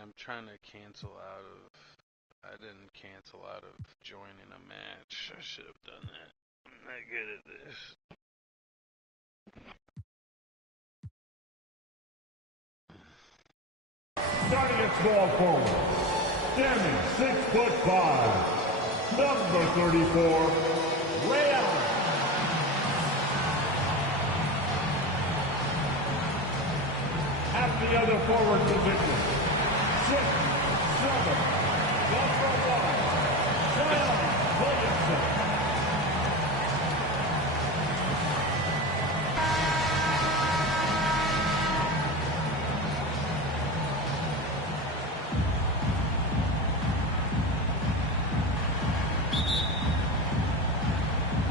I'm trying to cancel out of... I didn't cancel out of joining a match. I should have done that. I'm not good at this. Starting at small forward, standing 6'5", number 34, Ray Allen. At the other forward position, 6'7", number 1, Zion Williamson.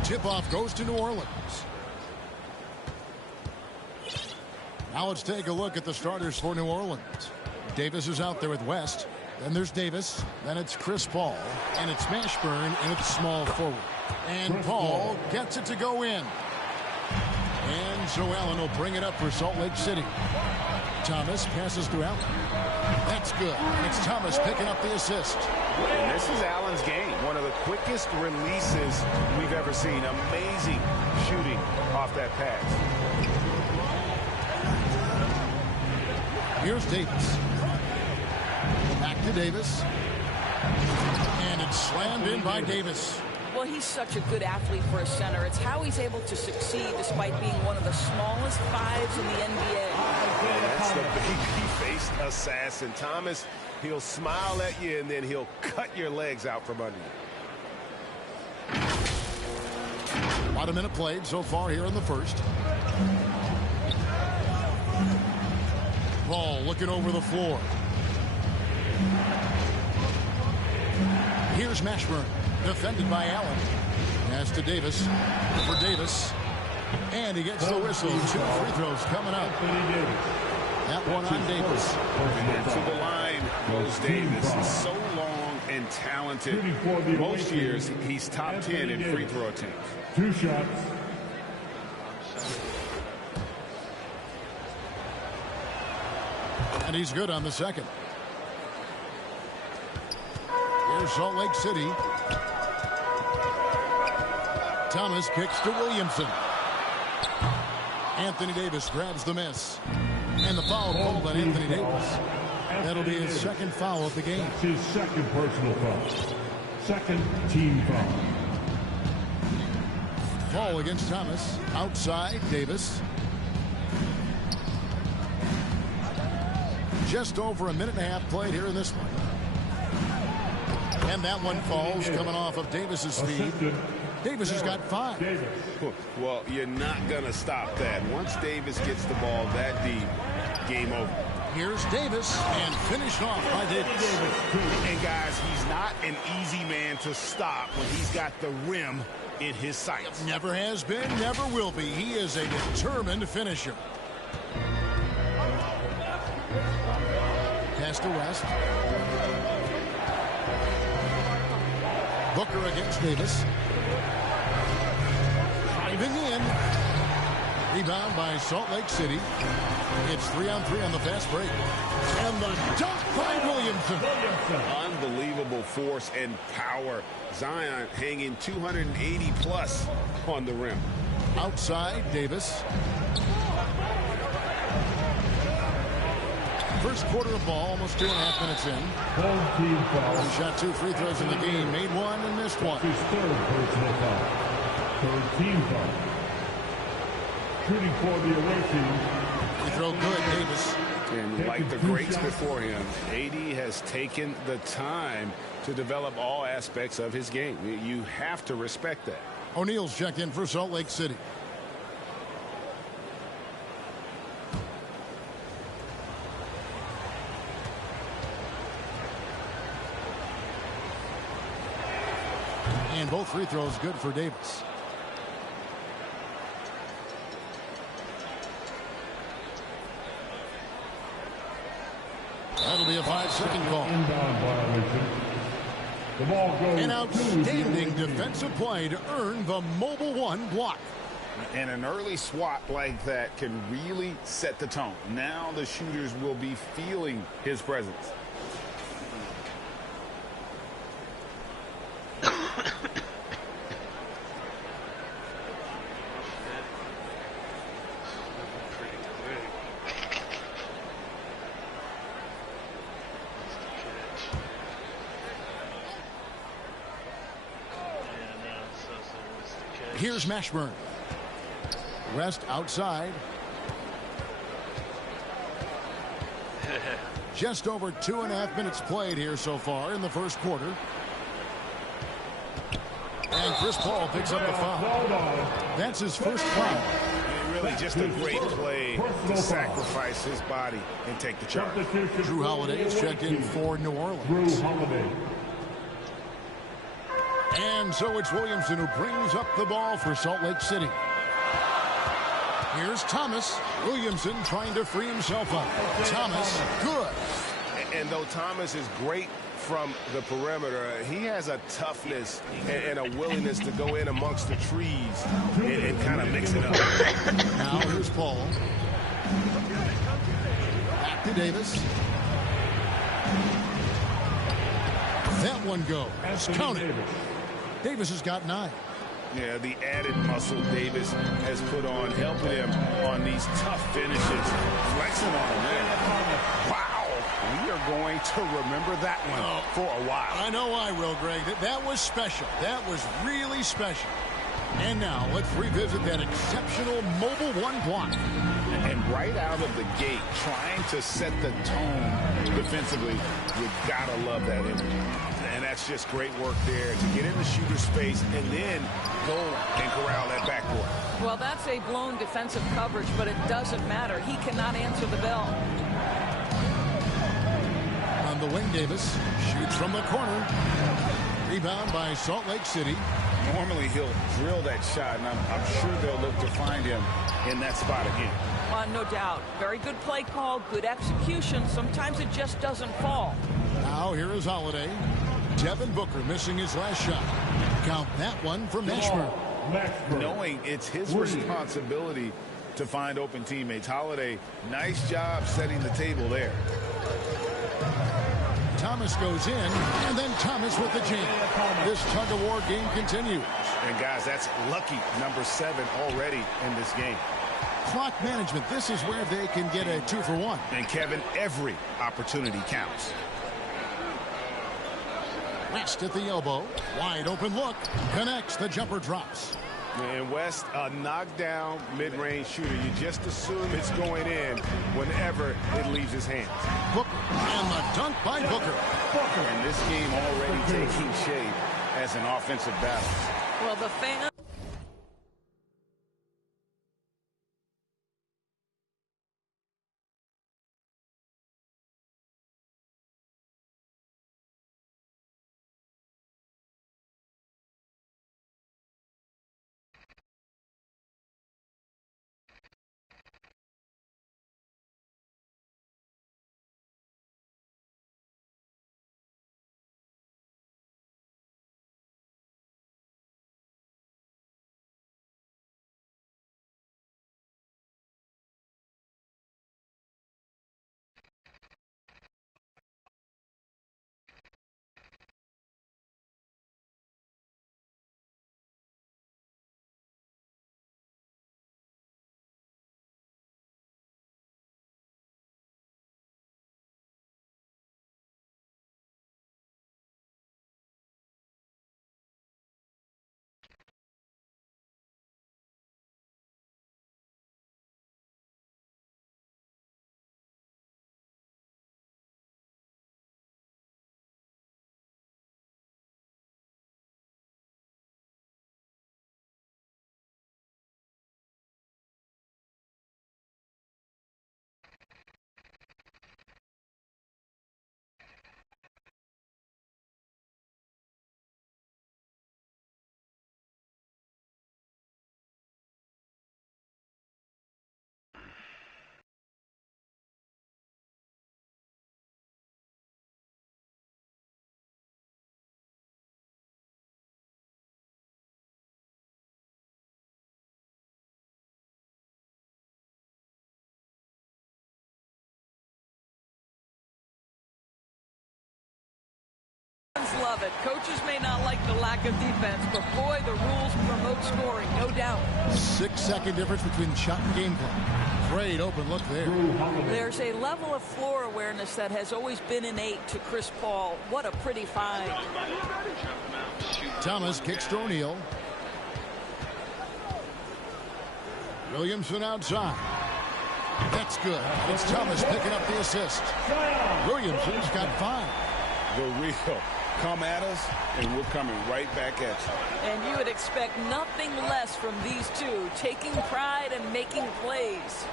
Tip-off goes to New Orleans. Now let's take a look at the starters for New Orleans. Davis is out there with West. Then there's Davis. Then it's Chris Paul. And it's Mashburn, and it's small forward. And Paul gets it to go in. And so Allen will bring it up for Salt Lake City. Thomas passes to Allen. That's good. And it's Thomas picking up the assist. And this is Allen's game. One of the quickest releases we've ever seen. Amazing shooting off that pass. Here's Davis. Back to Davis. And it's slammed in by Davis. Well, he's such a good athlete for a center. It's how he's able to succeed despite being one of the smallest fives in the NBA. That's the baby-faced assassin. Thomas, he'll smile at you, and then he'll cut your legs out from under you. About a minute played so far here in the first. Ball looking over the floor. Here's Mashburn. Defended by Allen. Pass to Davis. For Davis. And he gets the whistle. 2 free throws coming up. That one on Davis. And to the line goes Davis. He's so long and talented. Most years, he's top 10 in free throw attempts. 2 shots. And he's good on the second. Here's Salt Lake City. Thomas kicks to Williamson. Anthony Davis grabs the miss. And the foul called on Anthony Davis. That'll be his second foul of the game. That's his second personal foul. Second team foul. Ball against Thomas. Outside, Davis. Just over a minute and a half played here in this one. And that one falls coming off of Davis's speed. Davis has got 5. Well, you're not going to stop that. Once Davis gets the ball that deep, game over. Here's Davis, and finished off by Davis. And guys, he's not an easy man to stop when he's got the rim in his sights. Never has been, never will be. He is a determined finisher. Pass to West. Booker against Davis. Driving in. Rebound by Salt Lake City. It's 3-on-3 on the fast break. And the dunk by Williamson. Unbelievable force and power. Zion hanging 280 plus on the rim. Outside, Davis. First quarter of ball, almost 2.5 minutes in. He shot 2 free throws in the game, made 1 and missed 1. His third personal foul. Third team foul. Shooting for the away team. Free throw good, Davis. And like the greats before him, AD has taken the time to develop all aspects of his game. You have to respect that. O'Neal's checked in for Salt Lake City. And both free throws good for Davis. That'll be a 5-second call. Inbound violation. The ball goes. An outstanding defensive play to earn the Mobile One block. And an early swat like that can really set the tone. Now the shooters will be feeling his presence. Here's Mashburn. West outside. Just over 2.5 minutes played here so far in the first quarter. And Chris Paul picks up the foul. That's his first foul. And really just a great play to sacrifice his body and take the charge. Drew Holiday is checked in for New Orleans. Drew Holiday. And so it's Williamson who brings up the ball for Salt Lake City. Here's Thomas. Williamson trying to free himself up. Thomas, good. And though Thomas is great from the perimeter, he has a toughness and a willingness to go in amongst the trees and kind of mix it up. Now here's Paul. Back to Davis. That one goes. Count it. Davis has got 9. Yeah, the added muscle Davis has put on, helping him on these tough finishes. Flexing on him there. Wow, we are going to remember that one for a while. I know I will, Greg. That was special. That was really special. And now let's revisit that exceptional Mobile 1 block. And right out of the gate, trying to set the tone defensively, you gotta love that energy. And that's just great work there to get in the shooter space and then go and corral that backboard. Well, that's a blown defensive coverage, but it doesn't matter. He cannot answer the bell. On the wing, Davis shoots from the corner. Rebound by Salt Lake City. Normally he'll drill that shot, and I'm sure they'll look to find him in that spot again. No doubt. Very good play call, good execution. Sometimes it just doesn't fall. Now here is Holiday. Devin Booker missing his last shot. Count that one for Mashburn. Knowing it's his responsibility to find open teammates. Holiday, nice job setting the table there. Thomas goes in, and then Thomas with the jam. This tug-of-war game continues. And guys, that's lucky number 7 already in this game. Clock management, this is where they can get a 2-for-1. And Kevin, every opportunity counts. West at the elbow. Wide open look. Connects. The jumper drops. And West, a knockdown mid-range shooter. You just assume it's going in whenever it leaves his hands. Booker. And the dunk by Booker. And this game already taking shape as an offensive battle. Well, the fans... love it. Coaches may not like the lack of defense, but boy, the rules promote scoring, no doubt. 6-second difference between shot and game clock. Great open look there. There's a level of floor awareness that has always been innate to Chris Paul. What a pretty find. Thomas kicks to O'Neal. Williamson outside. That's good. It's Thomas picking up the assist. Williamson's got 5. The real. Come at us, and we're coming right back at you. And you would expect nothing less from these two, taking pride and making plays.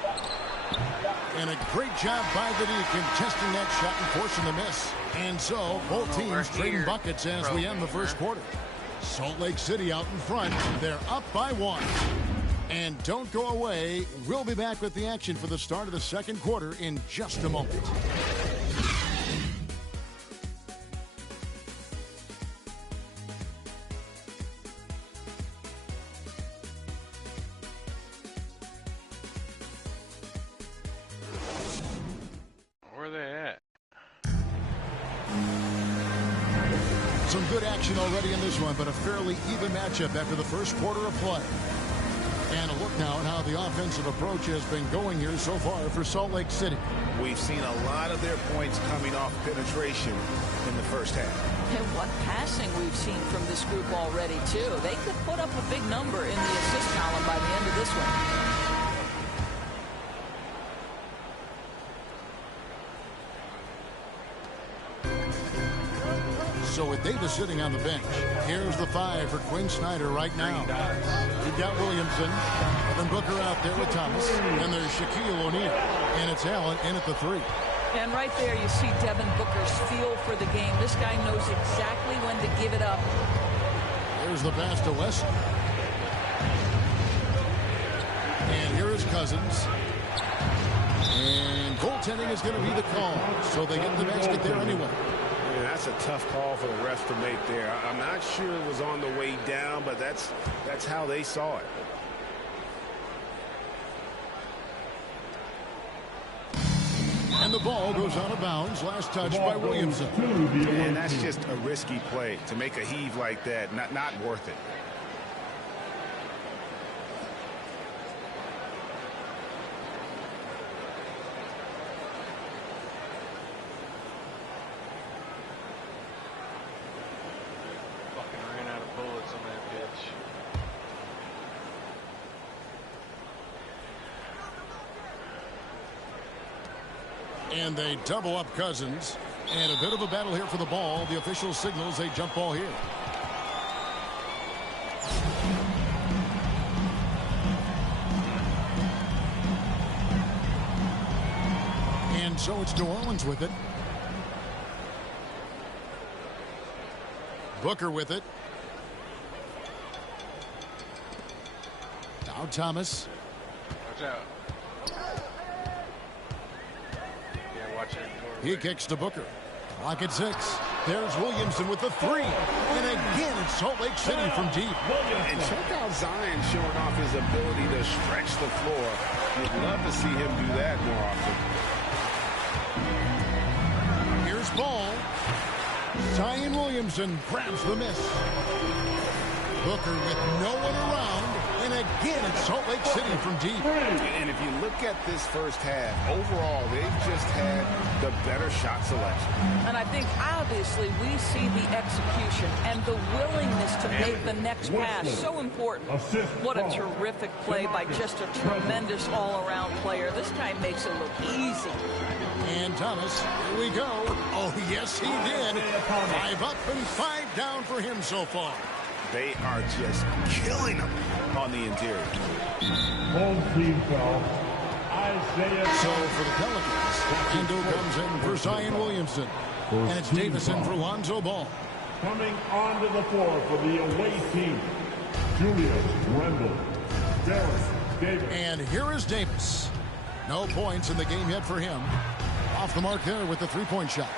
And a great job by the D contesting that shot and forcing the miss. And so, both teams trading buckets as we end the first quarter. Salt Lake City out in front. They're up by 1. And don't go away. We'll be back with the action for the start of the second quarter in just a moment. Where are they at? Some good action already in this one, but a fairly even matchup after the first quarter of play. And a look now at how the offensive approach has been going here so far for Salt Lake City. We've seen a lot of their points coming off penetration in the first half. And what passing we've seen from this group already, too. They could put up a big number in the assist column by the end of this one. So with Davis sitting on the bench, here's the 5 for Quinn Snyder right now. You've got Williamson, then Booker out there with Thomas, and there's Shaquille O'Neal, and it's Allen in at the 3. And right there you see Devin Booker's feel for the game. This guy knows exactly when to give it up. There's the pass to Wesson. And here is Cousins. And goaltending is going to be the call, so they get the basket there anyway. Yeah, that's a tough call for the refs to make there. I'm not sure it was on the way down, but that's how they saw it. And the ball goes out of bounds. Last touch by Williamson. And that's just a risky play. To make a heave like that, not worth it. Fucking ran out of bullets on that pitch. And they double up Cousins. And a bit of a battle here for the ball. The official signals a jump ball here. And so it's New Orleans with it. Booker with it. Now Thomas. Watch out. He kicks to Booker. Clock at 6. There's Williamson with the 3. And again, it's Salt Lake City from deep. And check out Zion showing off his ability to stretch the floor. You'd love to see him do that more often. Here's ball. Zion Williamson grabs the miss. Booker with no one around. And again, it's Salt Lake City from deep. And if you look at this first half, overall, they've just had the better shot selection. And I think, obviously, we see the execution and the willingness to make the next pass so important. What a terrific play by just a tremendous all-around player. This guy makes it look easy. And Thomas, here we go. Oh, yes, he did. 5 up and 5 down for him so far. They are just killing them on the interior. Home team foul. Isaiah. So for the Pelicans, Endo comes in for Zion Williamson. And it's Davis in for Lonzo Ball. Coming onto the floor for the away team, Julius Randle. Derek Davis. And here is Davis. No points in the game yet for him. Off the mark there with the three-point shot.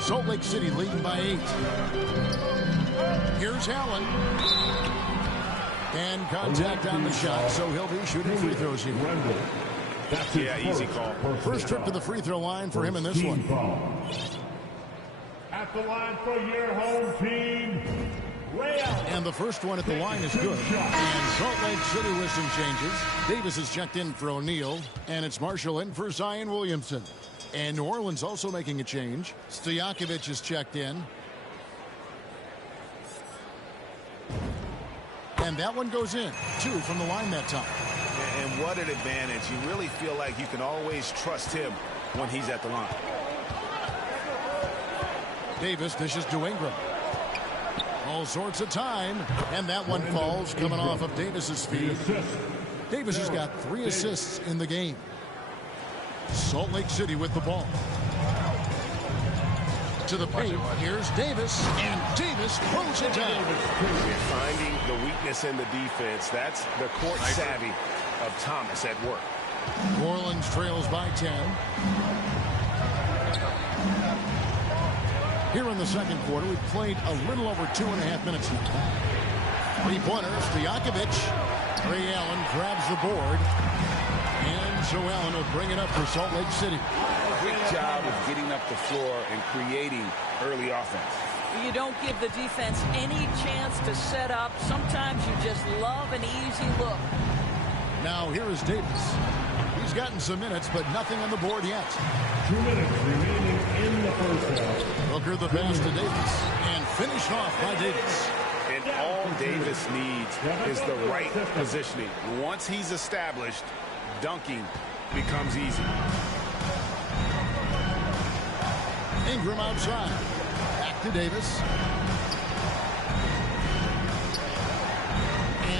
Salt Lake City leading by 8. Here's Allen. And contact on the shot, so he'll be shooting free throws here. Yeah, easy call. First trip to the free throw line for him in this one. At the line for your home team, and the first one at the line is good. And Salt Lake City with some changes. Davis is checked in for O'Neal, and it's Marshall in for Zion Williamson. And New Orleans also making a change. Stojakovic is checked in. And that one goes in. 2 from the line that time. And what an advantage. You really feel like you can always trust him when he's at the line. Davis dishes to Ingram. All sorts of time. And that one falls coming off of Davis's feet. Davis has got 3 assists in the game. Salt Lake City with the ball. To the paint. Here's Davis. And Davis throws it down. Finding the weakness in the defense. That's the court savvy of Thomas at work. New Orleans trails by 10. Here in the second quarter, we've played a little over 2.5 minutes now. 3-pointers, Stojakovic. Ray Allen grabs the board. And so Allen will bring it up for Salt Lake City. Great job of getting up the floor and creating early offense. You don't give the defense any chance to set up. Sometimes you just love an easy look. Now here is Davis. He's gotten some minutes, but nothing on the board yet. 2 minutes remaining in the first half. Booker the pass to Davis. And finished off by Davis. And all Davis needs is the right positioning. Once he's established, dunking becomes easy. Ingram outside. Back to Davis.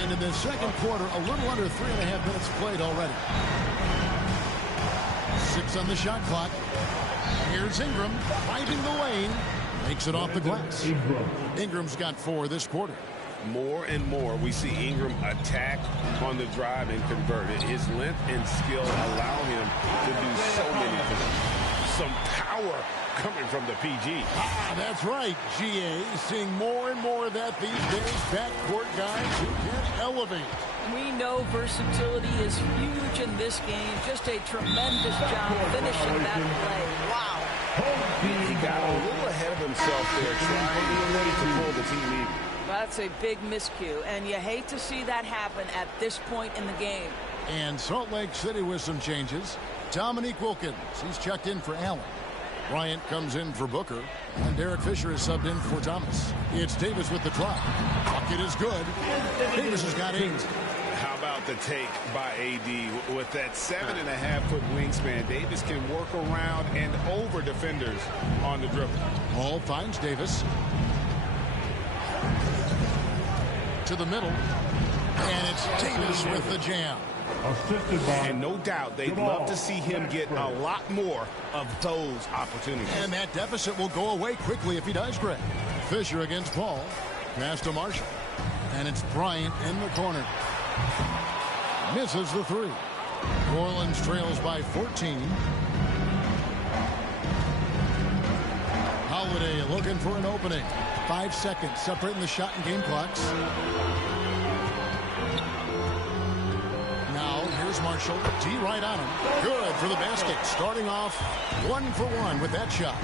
And in the second quarter, a little under 3.5 minutes played already. 6 on the shot clock. Here's Ingram, finding the lane. Makes it off the glass. Ingram's got 4 this quarter. More and more, we see Ingram attack on the drive and convert it. His length and skill allow him to do so many things. Some power coming from the PG. That's right, GA. Seeing more and more of that these days. Backcourt guys who can elevate. We know versatility is huge in this game. Just a tremendous job finishing that play. Wow. He got a little ahead of himself there, trying to pull the team even. That's a big miscue, and you hate to see that happen at this point in the game. And Salt Lake City with some changes. Dominique Wilkins, he's checked in for Allen. Bryant comes in for Booker, and Derek Fisher is subbed in for Thomas. It's Davis with the drop. Bucket is good. Davis has got 8. How about the take by AD? With that 7.5-foot wingspan, Davis can work around and over defenders on the dribble. Ball finds Davis. To the middle. And it's Davis with the jam. And no doubt they'd love to see him get a lot more of those opportunities. And that deficit will go away quickly if he does, Greg. Fisher against Paul. Pass to Marshall. And it's Bryant in the corner. Misses the 3. New Orleans trails by 14. Holiday looking for an opening. 5 seconds separating the shot and game clocks. Now here's Marshall. D right on him. Good for the basket. Starting off 1 for 1 with that shot.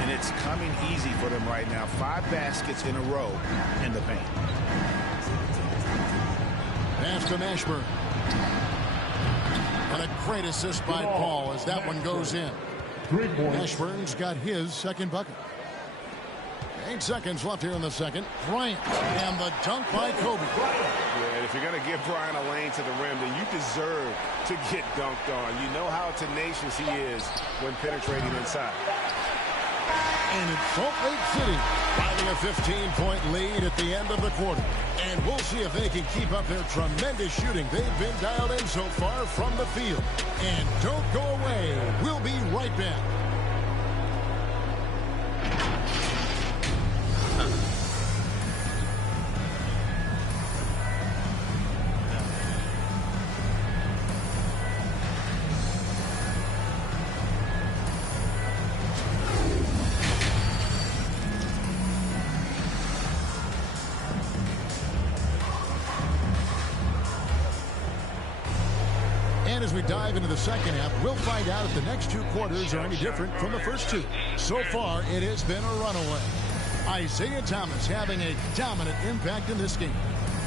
And it's coming easy for them right now. 5 baskets in a row in the paint. Pass to Mashburn. And a great assist by Paul as that one goes in. Mashburn's got his second bucket. 8 seconds left here in the second. Bryant and the dunk by Kobe. Yeah, and if you're going to give Bryant a lane to the rim, then you deserve to get dunked on. You know how tenacious he is when penetrating inside. And it's Salt Lake City finding a 15-point lead at the end of the quarter. And we'll see if they can keep up their tremendous shooting. They've been dialed in so far from the field. And don't go away. We'll be right back. As we dive into the second half, we'll find out if the next 2 quarters are any different from the first 2. So far, it has been a runaway. Isaiah Thomas having a dominant impact in this game.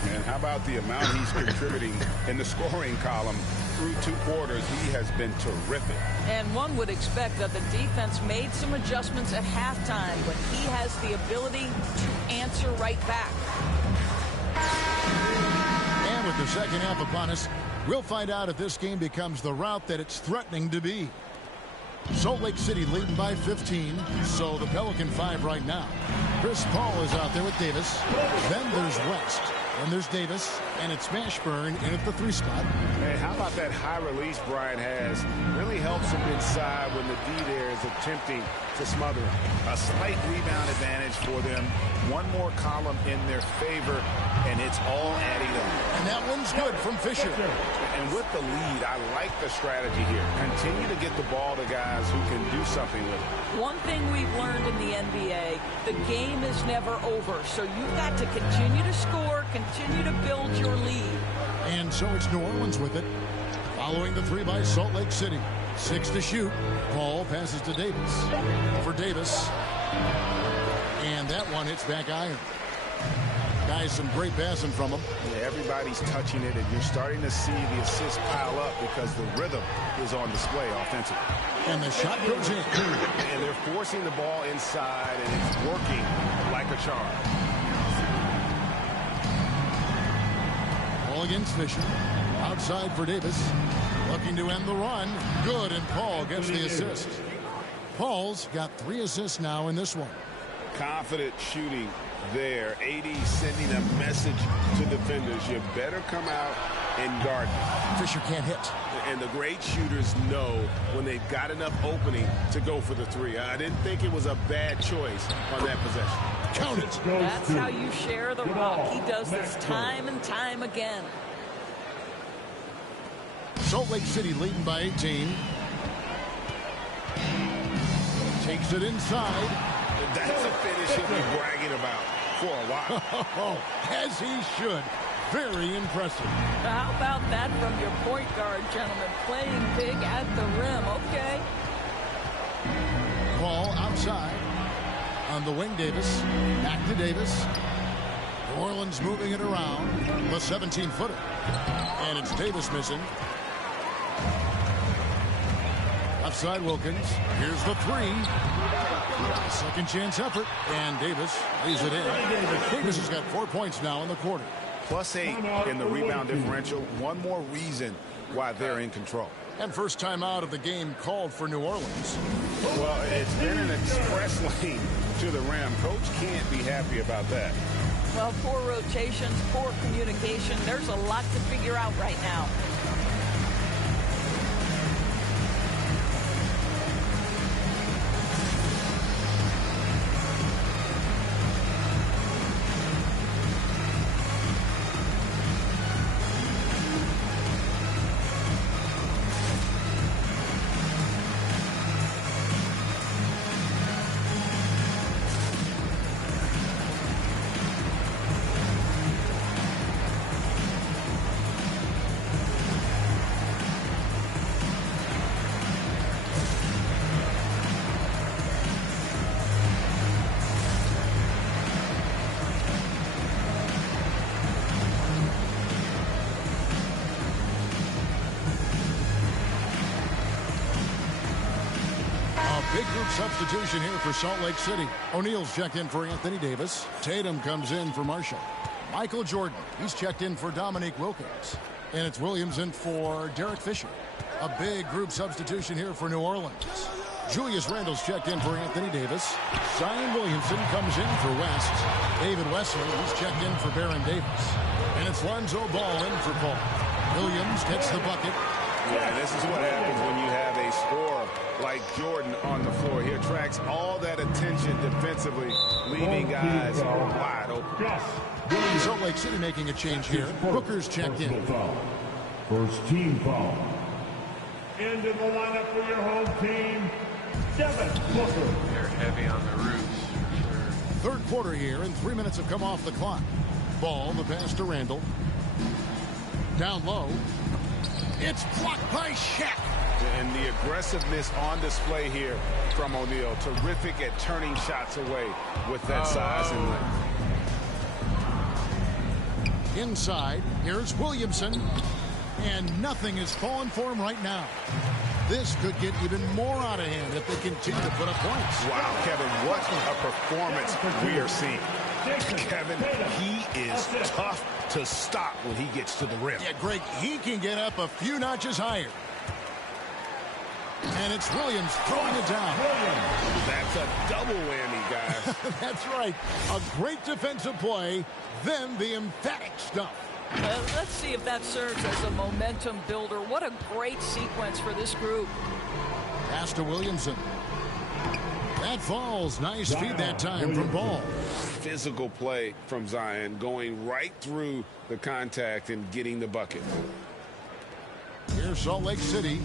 And how about the amount he's contributing in the scoring column through 2 quarters? He has been terrific. And one would expect that the defense made some adjustments at halftime, but he has the ability to answer right back. the second half upon us. We'll find out if this game becomes the rout that it's threatening to be. Salt Lake City leading by 15, so the Pelican 5 right now. Chris Paul is out there with Davis. Then there's West. And there's Davis, and it's Mashburn in at the 3 spot. Hey, how about that high release Brian has? Really helps him inside when the D there is attempting to smother him. A slight rebound advantage for them. One more column in their favor, and it's all adding up. And that one's good from Fisher. And with the lead, I like the strategy here. Continue to get the ball to guys who can do something with it. One thing we've learned in the NBA, the game is never over. So you've got to continue to score, continue to build your lead. And so it's New Orleans with it. Following the 3 by Salt Lake City. 6 to shoot. Paul passes to Davis. For Davis. And that one hits back iron. Guys, some great passing from him. Yeah, everybody's touching it, and you're starting to see the assists pile up because the rhythm is on display offensively. And the shot goes in. And they're forcing the ball inside, and it's working like a charm. Ball against Fisher. Outside for Davis. Looking to end the run. Good, and Paul gets the assist. Paul's got 3 assists now in this one. Confident shooting there. AD sending a message to defenders. You better come out and guard me. Fisher can't hit. And the great shooters know when they've got enough opening to go for the 3. I didn't think it was a bad choice on that possession. Count it. That's how you share the rock. He does this time and time again. Salt Lake City leading by 18. Takes it inside. That's a finish he'll be bragging about for a while. As he should. Very impressive. How about that from your point guard, gentlemen? Playing big at the rim, okay? Ball outside. On the wing, Davis. Back to Davis. New Orleans moving it around. The 17-footer. And it's Davis missing. Offside Wilkins. Here's the 3. Second chance effort. And Davis lays it in. Davis has got 4 points now in the quarter. +8 in the rebound differential. One more reason why they're in control. And first time out of the game called for New Orleans. Well, it's been an express lane to the rim. Coach can't be happy about that. Well, poor rotations, poor communication. There's a lot to figure out right now. Big group substitution here for Salt Lake City. O'Neal's checked in for Anthony Davis. Tatum comes in for Marshall. Michael Jordan, he's checked in for Dominique Wilkins. And it's Williams in for Derek Fisher. A big group substitution here for New Orleans. Julius Randle's checked in for Anthony Davis. Zion Williamson comes in for West. David Wesley, he's checked in for Baron Davis. And it's Lonzo Ball in for Paul. Williams gets the bucket. Yeah, this is what happens when you have a scorer like Jordan on the floor. He attracts all that attention defensively, leaving guys wide open. Salt Lake City making a change here. Booker's checked in. First team foul. Into the lineup for your home team, Devin Booker. They're heavy on the roots, for sure. Third quarter here, and 3 minutes have come off the clock. Ball, the pass to Randle. Down low. It's blocked by Shaq. And the aggressiveness on display here from O'Neal. Terrific at turning shots away with that size and length. Inside, here's Williamson. And nothing is falling for him right now. This could get even more out of hand if they continue to put up points. Wow, Kevin, what a performance we are seeing. Kevin, he is tough to stop when he gets to the rim. Yeah, Greg, he can get up a few notches higher. And it's Williams throwing it down. That's a double whammy, guys. That's right. A great defensive play, then the emphatic stuff. Let's see if that serves as a momentum builder. What a great sequence for this group. Pass to Williamson. That falls. Nice feed that time from Ball. Physical play from Zion, going right through the contact and getting the bucket. Here's Salt Lake City.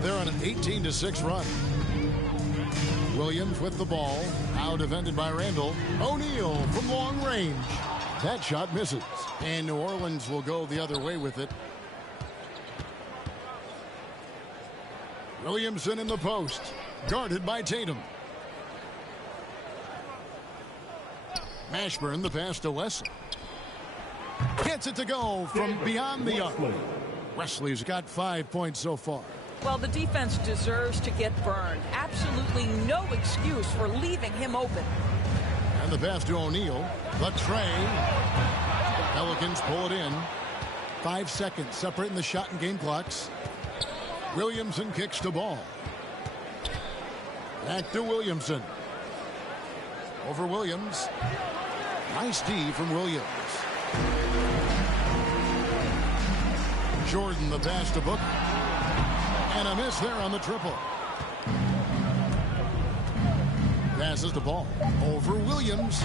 They're on an 18-6 run. Williams with the ball. Now defended by Randall. O'Neal from long range. That shot misses. And New Orleans will go the other way with it. Williamson in the post. Guarded by Tatum. Mashburn, the pass to Wesley. Gets it to go from beyond the arc. Wesley's got 5 points so far. Well, the defense deserves to get burned. Absolutely no excuse for leaving him open. And the pass to O'Neal. The tray. Pelicans pull it in. 5 seconds separating the shot and game clocks. Williamson kicks the ball. Back to Williamson. Over Williams. Nice D from Williams. Jordan the pass to Booker. And a miss there on the triple. Passes the ball. Over Williams.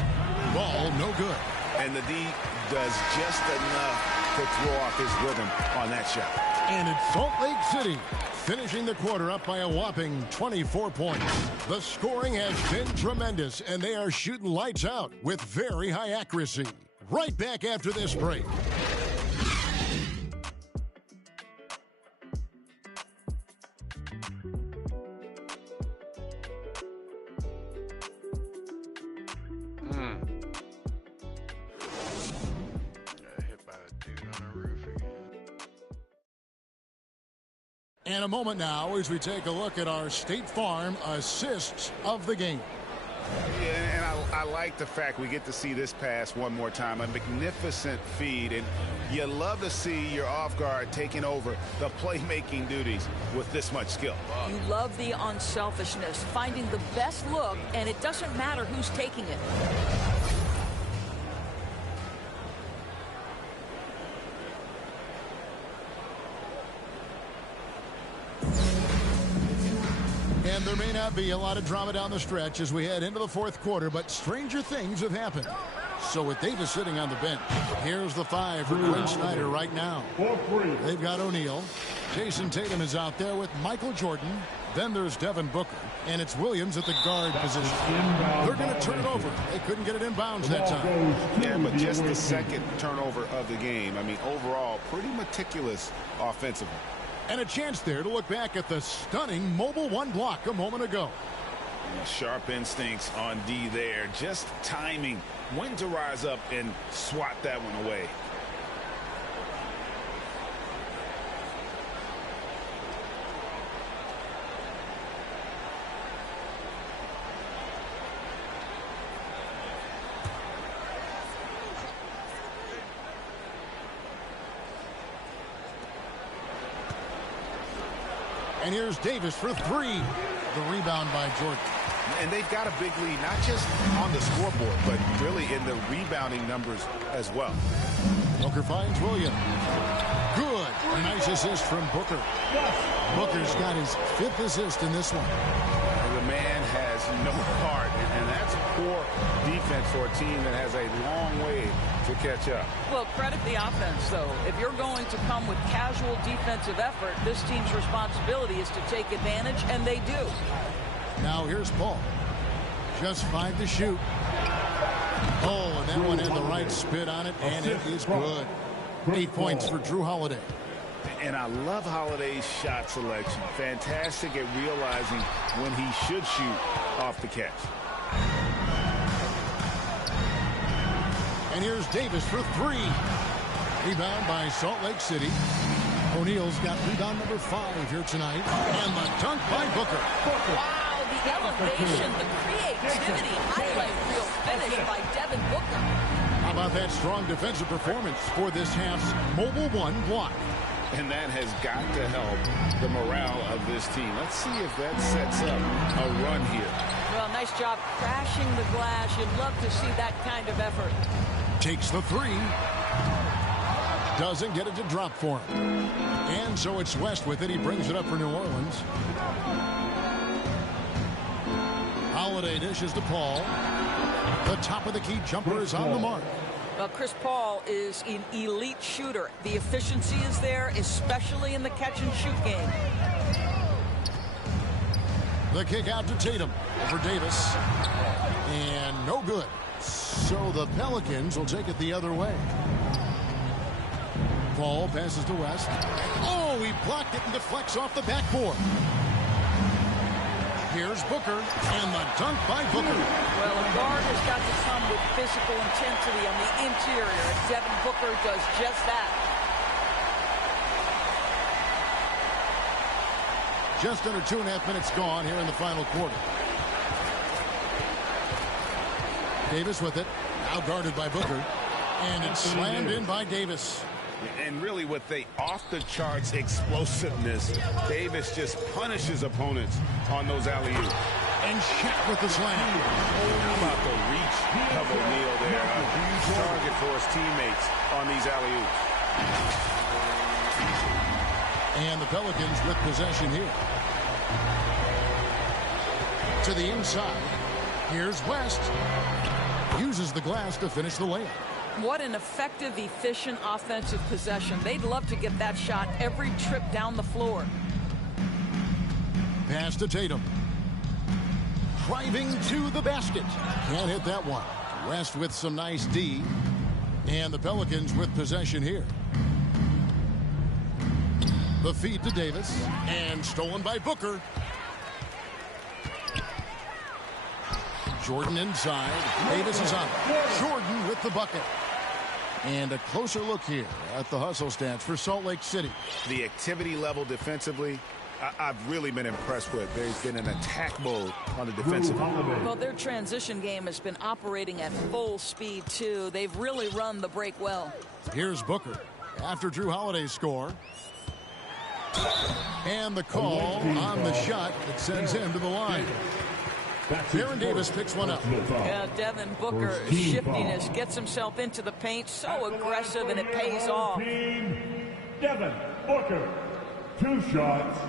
Ball no good. And the D does just enough to throw off his rhythm on that shot. And it's Salt Lake City finishing the quarter up by a whopping 24 points. The scoring has been tremendous, and they are shooting lights out with very high accuracy. Right back after this break. And a moment now as we take a look at our State Farm assists of the game. Yeah, and I like the fact we get to see this pass one more time. A magnificent feed, and you love to see your off guard taking over the playmaking duties with this much skill. You love the unselfishness, finding the best look, and it doesn't matter who's taking it. And there may not be a lot of drama down the stretch as we head into the fourth quarter, but stranger things have happened. So with Davis sitting on the bench, here's the 5 for Quinn Snyder right now. They've got O'Neal. Jason Tatum is out there with Michael Jordan. Then there's Devin Booker, and it's Williams at the guard position. They're going to turn it over. They couldn't get it inbounds that time. Yeah, but just the second turnover of the game. I mean, overall, pretty meticulous offensively. And a chance there to look back at the stunning mobile one block a moment ago. Sharp instincts on D there. Just timing when to rise up and swat that one away. And here's Davis for 3. The rebound by Jordan. And they've got a big lead, not just on the scoreboard, but really in the rebounding numbers as well. Booker finds Williams. Good. A nice assist from Booker. Booker's got his 5th assist in this one. The man has no heart, and that's poor defense for a team that has a long way to catch up. Well, credit the offense, though. If you're going to come with casual defensive effort, this team's responsibility is to take advantage, and they do. Now here's Paul. Just 5 to shoot. Oh, and that one had the right spit on it, and it is good. 8 points for Drew Holiday. And I love Holiday's shot selection. Fantastic at realizing when he should shoot off the catch. And here's Davis for 3. Rebound by Salt Lake City. O'Neal's got rebound number 5 here tonight. And the dunk by Booker. Wow, the elevation, the creativity, highlight reel finish by Devin Booker. How about that strong defensive performance for this half's Mobile One block? And that has got to help the morale of this team. Let's see if that sets up a run here. Well, nice job crashing the glass. You'd love to see that kind of effort. Takes the three. Doesn't get it to drop for him. And so it's West with it. He brings it up for New Orleans. Holiday dishes to Paul. The top of the key jumper is on the mark. Well, Chris Paul is an elite shooter. The efficiency is there, especially in the catch-and-shoot game. The kick out to Tatum over Davis. And no good. So the Pelicans will take it the other way. Paul passes to West. Oh, he blocked it and deflects off the backboard. Here's Booker, and the dunk by Booker. Well, a guard has got to come with physical intensity on the interior, and Devin Booker does just that. Just under 2.5 minutes gone here in the final quarter. Davis with it, now guarded by Booker, and it's slammed in by Davis. And really with the off-the-charts explosiveness, Davis just punishes opponents on those alley-oops. And Shaq with the slam. How about the reach of O'Neal there? A huge target for his teammates on these alley-oops. And the Pelicans with possession here. To the inside. Here's West. Uses the glass to finish the layup. What an effective, efficient offensive possession. They'd love to get that shot every trip down the floor. Pass to Tatum. Driving to the basket. Can't hit that one. West with some nice D. And the Pelicans with possession here. The feed to Davis. And stolen by Booker. Jordan inside. Davis is on. Jordan with the bucket. And a closer look here at the hustle stats for Salt Lake City. The activity level defensively, I've really been impressed with. There's been an attack mode on the defensive end. Well, their transition game has been operating at full speed, too. They've really run the break well. Here's Booker after Drew Holiday's score. And the call on the shot that sends him to the line. Baron Davis picks one up. Yeah, Devin Booker, shiftiness, gets himself into the paint, so aggressive, and it pays off. Devin Booker, 2 shots.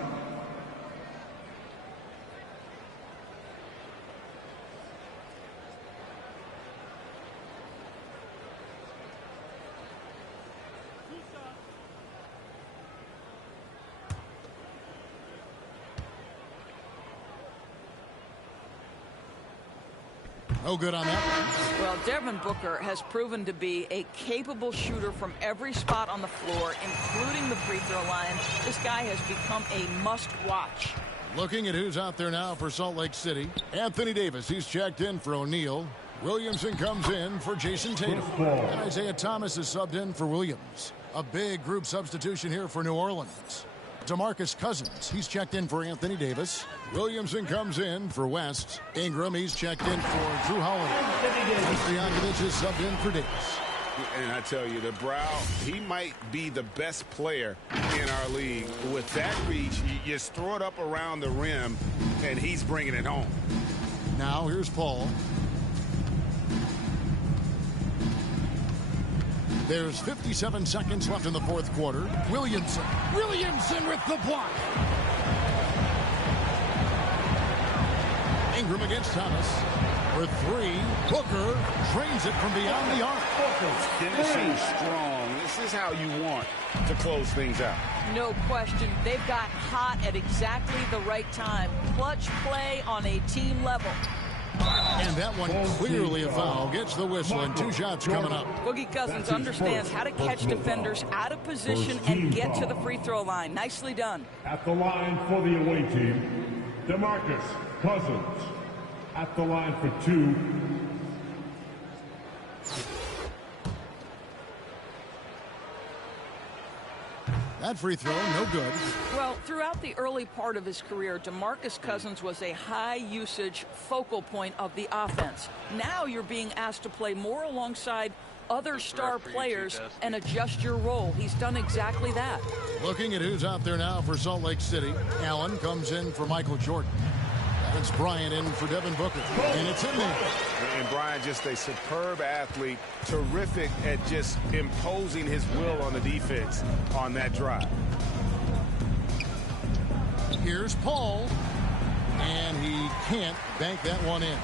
No good on that. Well, Devin Booker has proven to be a capable shooter from every spot on the floor, including the free throw line. This guy has become a must-watch. Looking at who's out there now for Salt Lake City. Anthony Davis, he's checked in for O'Neal. Williamson comes in for Jason Tatum. And Isaiah Thomas is subbed in for Williams. A big group substitution here for New Orleans. DeMarcus Cousins, he's checked in for Anthony Davis. Williamson comes in for West. Ingram, he's checked in for Drew Holiday. Stojakovic is subbed in for Davis. And I tell you, the Brow, he might be the best player in our league. With that reach, you just throw it up around the rim, and he's bringing it home. Now here's Paul. There's 57 seconds left in the fourth quarter. Williamson with the block. Ingram against Thomas. For 3, Booker drains it from beyond the arc. Finishing strong. This is how you want to close things out. No question. They've got hot at exactly the right time. Clutch play on a team level. And that one clearly a foul. Gets the whistle, and 2 shots coming up. Boogie Cousins understands how to catch defenders out of position and get to the free throw line. Nicely done. At the line for the away team, DeMarcus Cousins. At the line for 2. That free throw, no good. Well, throughout the early part of his career, DeMarcus Cousins was a high-usage focal point of the offense. Now you're being asked to play more alongside other star players and adjust your role. He's done exactly that. Looking at who's out there now for Salt Lake City. Allen comes in for Michael Jordan. It's Bryant in for Devin Booker, and it's in there. And Bryant, just a superb athlete, terrific at just imposing his will on the defense on that drive. Here's Paul, and he can't bank that one in.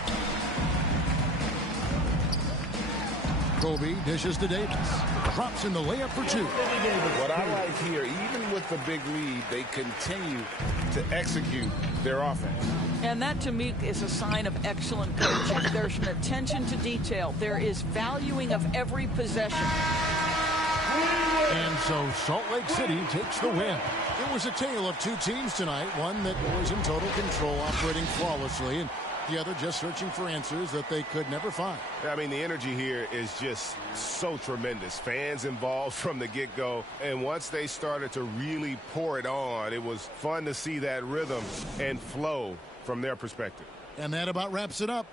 Kobe dishes to Davis. Drops in the layup for two. What I like here, even with the big lead, they continue to execute their offense. And that, to me, is a sign of excellent coaching. There's an attention to detail. There is valuing of every possession. And so Salt Lake City takes the win. It was a tale of two teams tonight. One that was in total control, operating flawlessly, and the other just searching for answers that they could never find. I mean, the energy here is just so tremendous. Fans involved from the get-go. And once they started to really pour it on, it was fun to see that rhythm and flow from their perspective. And that about wraps it up.